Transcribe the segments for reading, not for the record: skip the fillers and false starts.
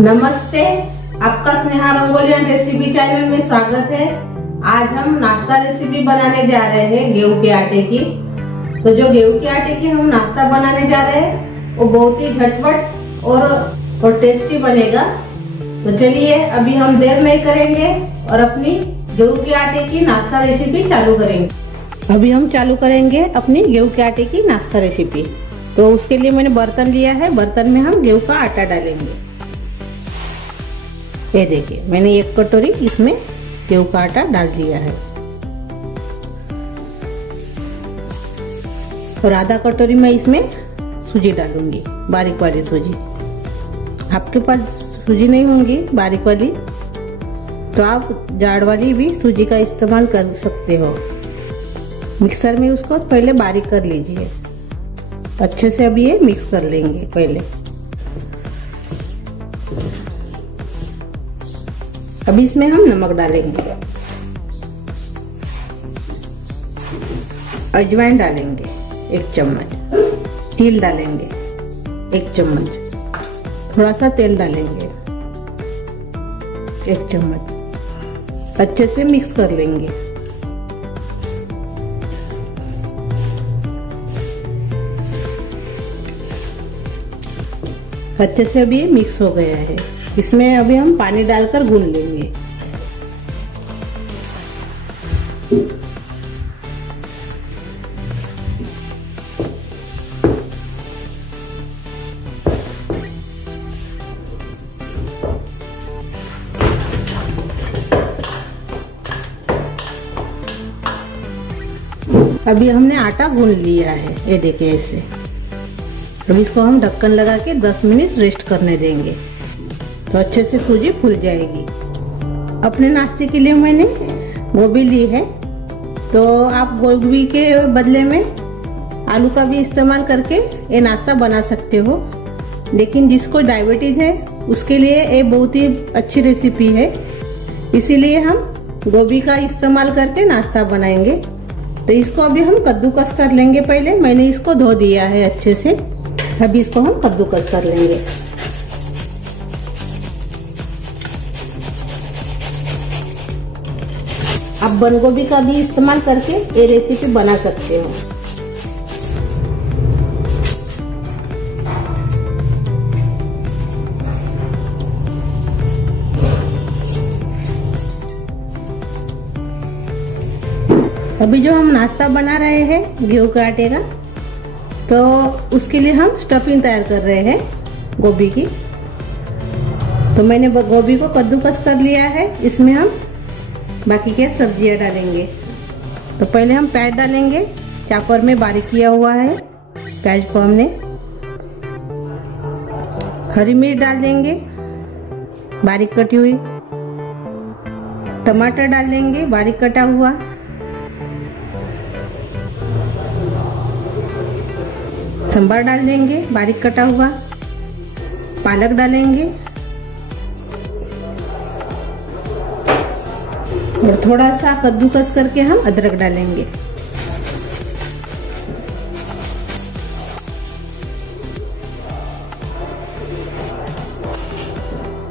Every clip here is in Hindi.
नमस्ते, आपका स्नेहा रंगोलियन रेसिपी चैनल में स्वागत है। आज हम नाश्ता रेसिपी बनाने जा रहे हैं गेहूं के आटे की। तो जो गेहूं के आटे की हम नाश्ता बनाने जा रहे हैं वो बहुत ही झटपट और टेस्टी बनेगा। तो चलिए अभी हम देर नहीं करेंगे और अपनी गेहूं के आटे की नाश्ता रेसिपी चालू करेंगे। अभी हम चालू करेंगे अपनी गेहूं के आटे की नाश्ता रेसिपी। तो उसके लिए मैंने बर्तन लिया है, बर्तन में हम गेहूं का आटा डालेंगे। ये देखिए मैंने 1 कटोरी इसमें गेहूं का आटा डाल दिया है और आधा कटोरी में इसमें सूजी डालूंगी, बारीक वाली सूजी। आपके पास सूजी नहीं होंगी बारीक वाली तो आप जाड़ वाली भी सूजी का इस्तेमाल कर सकते हो। मिक्सर में उसको पहले बारीक कर लीजिए अच्छे से। अभी ये मिक्स कर लेंगे पहले। अभी इसमें हम नमक डालेंगे, अजवाइन डालेंगे 1 चम्मच, तिल डालेंगे 1 चम्मच, थोड़ा सा तेल डालेंगे 1 चम्मच। अच्छे से मिक्स कर लेंगे। अच्छे से अभी मिक्स हो गया है। इसमें अभी हम पानी डालकर गूंद लेंगे। अभी हमने आटा गूंद लिया है, ये देखिए ऐसे। अब इसको हम ढक्कन लगा के 10 मिनट रेस्ट करने देंगे तो अच्छे से सूजी फूल जाएगी। अपने नाश्ते के लिए मैंने गोभी ली है, तो आप गोभी के बदले में आलू का भी इस्तेमाल करके ये नाश्ता बना सकते हो। लेकिन जिसको डायबिटीज है उसके लिए ये बहुत ही अच्छी रेसिपी है, इसीलिए हम गोभी का इस्तेमाल करके नाश्ता बनाएंगे। तो इसको अभी हम कद्दूकस कर लेंगे। पहले मैंने इसको धो दिया है अच्छे से, अभी इसको हम कद्दूकस कर लेंगे। आप बंद गोभी का भी इस्तेमाल करके ये रेसिपी बना सकते हो। अभी जो हम नाश्ता बना रहे हैं गेहूं के आटे का, तो उसके लिए हम स्टफिंग तैयार कर रहे हैं गोभी की। तो मैंने गोभी को कद्दूकस कर लिया है। इसमें हम बाकी के सब्जियां डालेंगे। तो पहले हम प्याज डालेंगे, चॉपर में बारीक किया हुआ है प्याज को हमने। हरी मिर्च डाल देंगे बारीक कटी हुई। टमाटर डाल देंगे बारीक कटा हुआ। सांभर डाल देंगे बारीक कटा हुआ। पालक डालेंगे और थोड़ा सा कद्दूकस करके हम अदरक डालेंगे।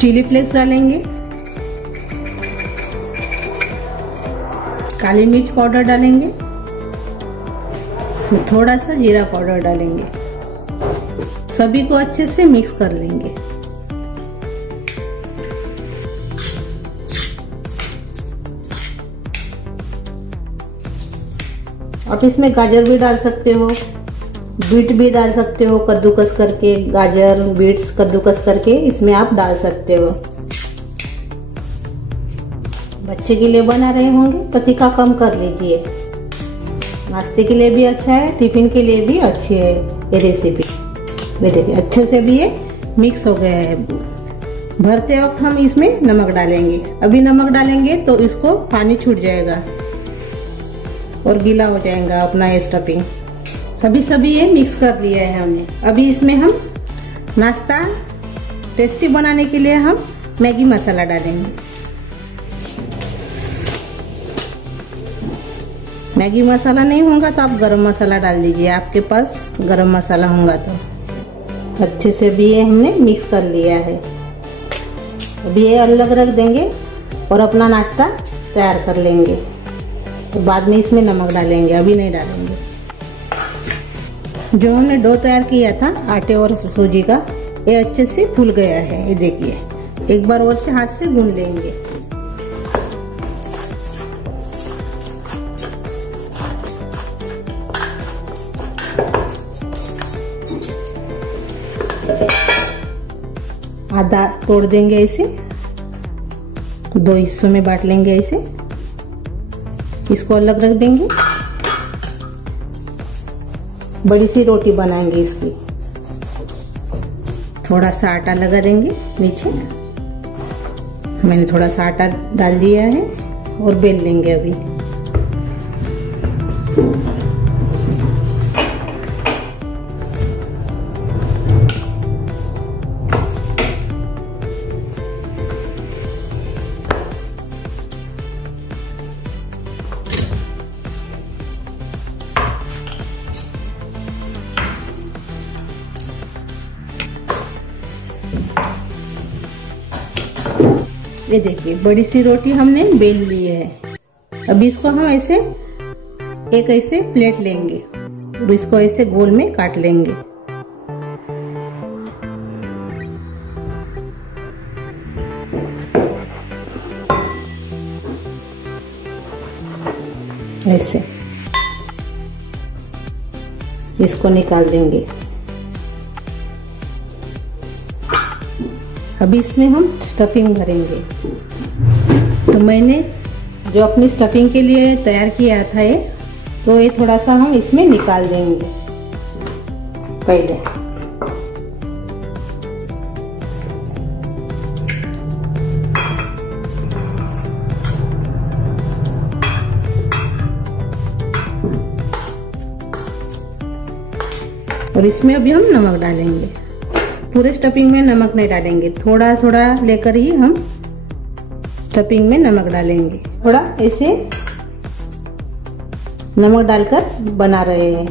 चिली फ्लेक्स डालेंगे। काली मिर्च पाउडर डालेंगे। थोड़ा सा जीरा पाउडर डालेंगे। सभी को अच्छे से मिक्स कर लेंगे। आप इसमें गाजर भी डाल सकते हो, बीट भी डाल सकते हो कद्दूकस करके। गाजर बीट्स कद्दूकस करके इसमें आप डाल सकते हो। बच्चे के लिए बना रहे होंगे तो तीखा कम कर लीजिए। नाश्ते के लिए भी अच्छा है, टिफिन के लिए भी अच्छी है ये रेसिपी। ये देखिए अच्छे से भी ये मिक्स हो गया है। भरते वक्त हम इसमें नमक डालेंगे। अभी नमक डालेंगे तो इसको पानी छूट जाएगा और गीला हो जाएगा अपना ये स्टफिंग। अभी सभी ये मिक्स कर लिया है हमने। अभी इसमें हम नाश्ता टेस्टी बनाने के लिए हम मैगी मसाला डालेंगे। मैगी मसाला नहीं होगा तो आप गरम मसाला डाल दीजिए, आपके पास गरम मसाला होगा तो। अच्छे से भी ये हमने मिक्स कर लिया है। अभी ये अलग रख देंगे और अपना नाश्ता तैयार कर लेंगे। तो बाद में इसमें नमक डालेंगे, अभी नहीं डालेंगे। जो हमने डो तैयार किया था आटे और सूजी का, ये अच्छे से फूल गया है। ये देखिए, एक बार और से हाथ से गूंद लेंगे। आधा तोड़ देंगे, इसे 2 हिस्सों में बांट लेंगे। इसे इसको अलग रख देंगे। बड़ी सी रोटी बनाएंगे इसकी। थोड़ा सा आटा लगा देंगे नीचे। मैंने थोड़ा सा आटा डाल दिया है और बेल लेंगे अभी। ये देखिए, बड़ी सी रोटी हमने बेल ली है। अभी इसको हम ऐसे प्लेट लेंगे और इसको ऐसे गोल में काट लेंगे। ऐसे इसको निकाल देंगे। अभी इसमें हम स्टफिंग भरेंगे। तो मैंने जो अपनी स्टफिंग के लिए तैयार किया था ये, तो ये थोड़ा सा हम इसमें निकाल देंगे पहले। और इसमें अभी हम नमक डालेंगे। पूरे स्टफिंग में नमक नहीं डालेंगे, थोड़ा थोड़ा लेकर ही हम स्टफिंग में नमक डालेंगे। थोड़ा ऐसे नमक डालकर बना रहे हैं।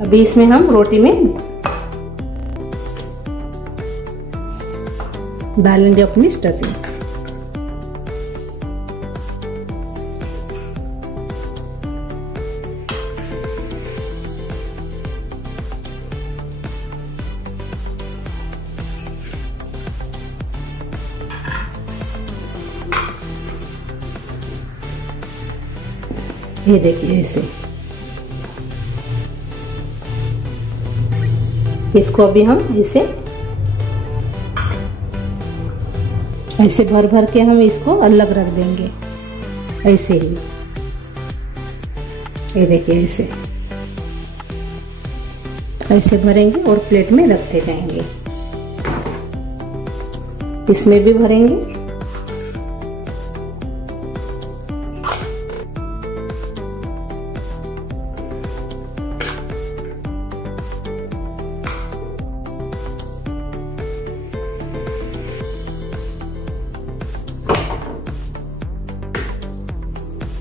अभी इसमें हम रोटी में डालेंगे अपनी स्टफिंग। ये देखिए, इसको अभी हम ऐसे भर भर के हम इसको अलग रख देंगे। ऐसे ही, ये देखिए, ऐसे भरेंगे और प्लेट में रखते जाएंगे। इसमें भी भरेंगे।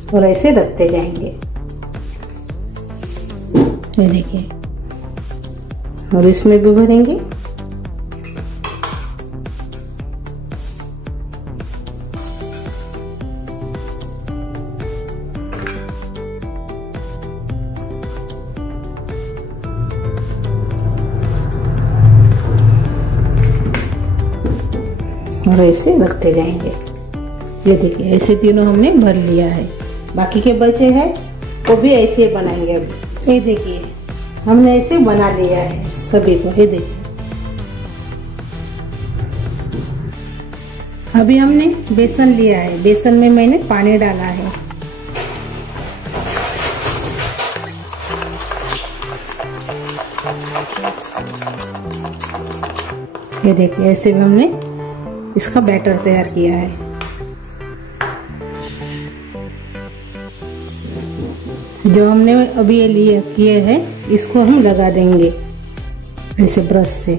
और ऐसे रखते जाएंगे। ये देखिए, और इसमें भी भरेंगे। और ऐसे रखते जाएंगे। ये देखिए, ऐसे तीनों हमने भर लिया है। बाकी के बचे हैं वो भी ऐसे ही बनाएंगे। अभी ये देखिए, हमने ऐसे बना लिया है सभी को। ये देखिए, अभी हमने बेसन लिया है। बेसन में मैंने पानी डाला है। ये देखिए, ऐसे भी हमने इसका बैटर तैयार किया है। जो हमने अभी ये लिए किए हैं, इसको हम लगा देंगे ऐसे ब्रश से,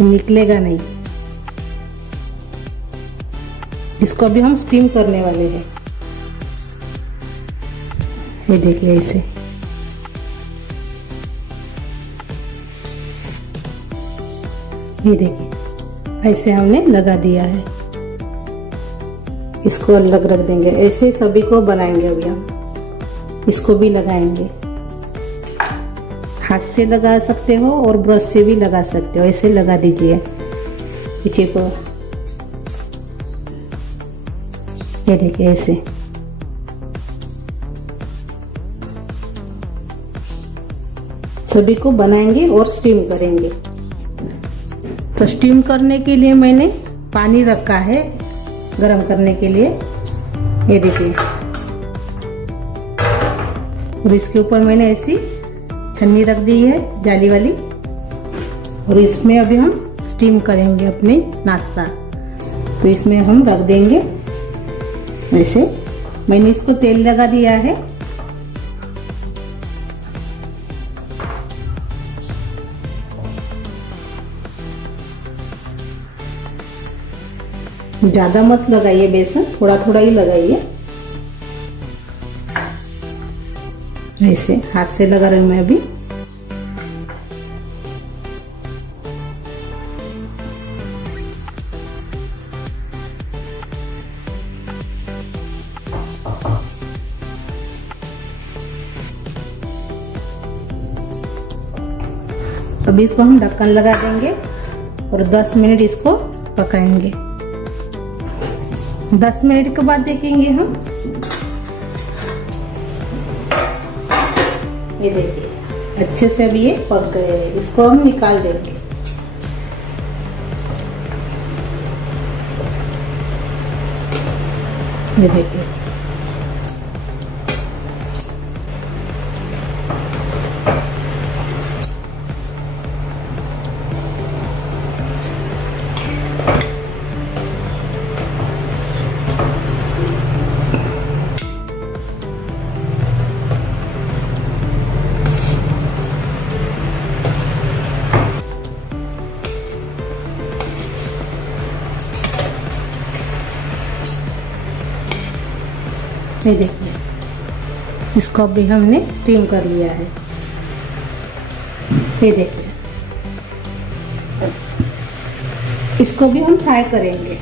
निकलेगा नहीं। इसको अभी हम स्टीम करने वाले हैं। ये देखिए, ऐसे ये देखिए ऐसे हमने लगा दिया है। इसको अलग रख देंगे। ऐसे सभी को बनाएंगे। अभी हम इसको भी लगाएंगे। हाथ से लगा सकते हो और ब्रश से भी लगा सकते हो। ऐसे लगा दीजिए पीछे को। ये देखिए ऐसे। सभी को बनाएंगे और स्टीम करेंगे। तो स्टीम करने के लिए मैंने पानी रखा है गरम करने के लिए। ये देखिए। और इसके ऊपर मैंने ऐसी छन्नी रख दी है जाली वाली। और इसमें अभी हम स्टीम करेंगे अपने नाश्ता। तो इसमें हम रख देंगे ऐसे। मैंने इसको तेल लगा दिया है। ज्यादा मत लगाइए बेसन, थोड़ा थोड़ा ही लगाइए। ऐसे हाथ से लगा रही हूं मैं अभी। अभी इसको हम ढक्कन लगा देंगे और 10 मिनट इसको पकाएंगे। 10 मिनट के बाद देखेंगे हम। ये देखिए अच्छे से अभी ये पक गए हैं। इसको हम निकाल देंगे। ये देखिए ये देखिए इसको अभी हमने स्टीम कर लिया है। ये देखिए इसको भी हम फ्राई करेंगे।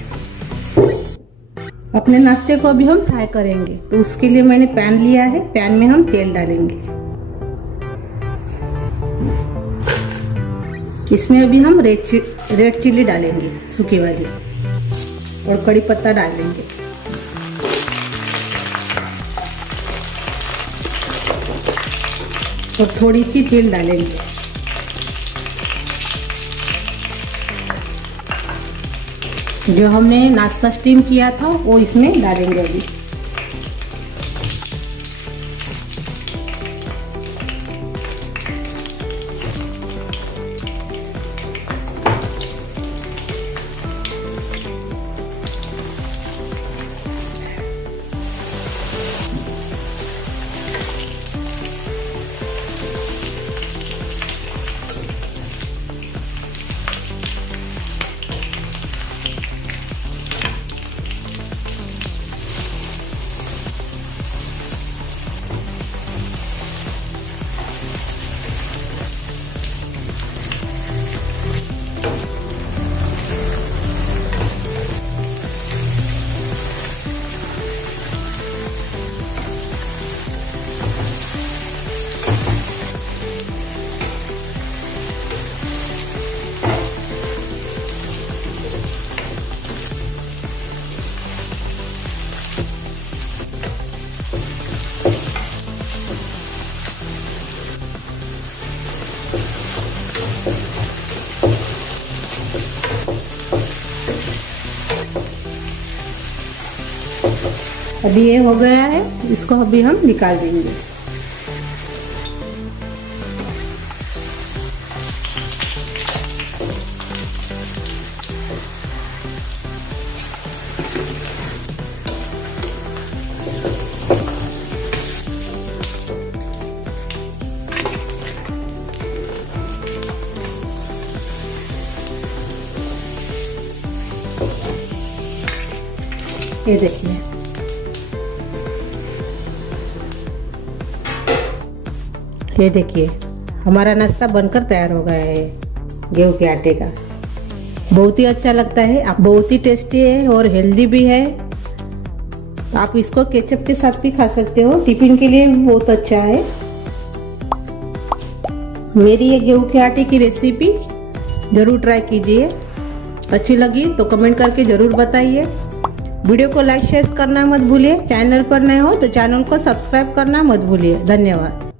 अपने नाश्ते को अभी हम फ्राई करेंगे। तो उसके लिए मैंने पैन लिया है। पैन में हम तेल डालेंगे। इसमें अभी हम रेड चिल्ली डालेंगे सूखी वाली और कड़ी पत्ता डाल देंगे। और थोड़ी सी तिल डालेंगे। जो हमने नाश्ता स्टीम किया था वो इसमें डालेंगे अभी। अभी ये हो गया है। इसको अभी हम निकाल देंगे। ये देखिए हमारा नाश्ता बनकर तैयार हो गया है गेहूं के आटे का। बहुत ही अच्छा लगता है, बहुत ही टेस्टी है और हेल्दी भी है। आप इसको केचप के साथ भी खा सकते हो, टिफिन के लिए बहुत अच्छा है। मेरी ये गेहूं के आटे की रेसिपी जरूर ट्राई कीजिए। अच्छी लगी तो कमेंट करके जरूर बताइए। वीडियो को लाइक शेयर करना मत भूलिए। चैनल पर नए हो तो चैनल को सब्सक्राइब करना मत भूलिए। धन्यवाद।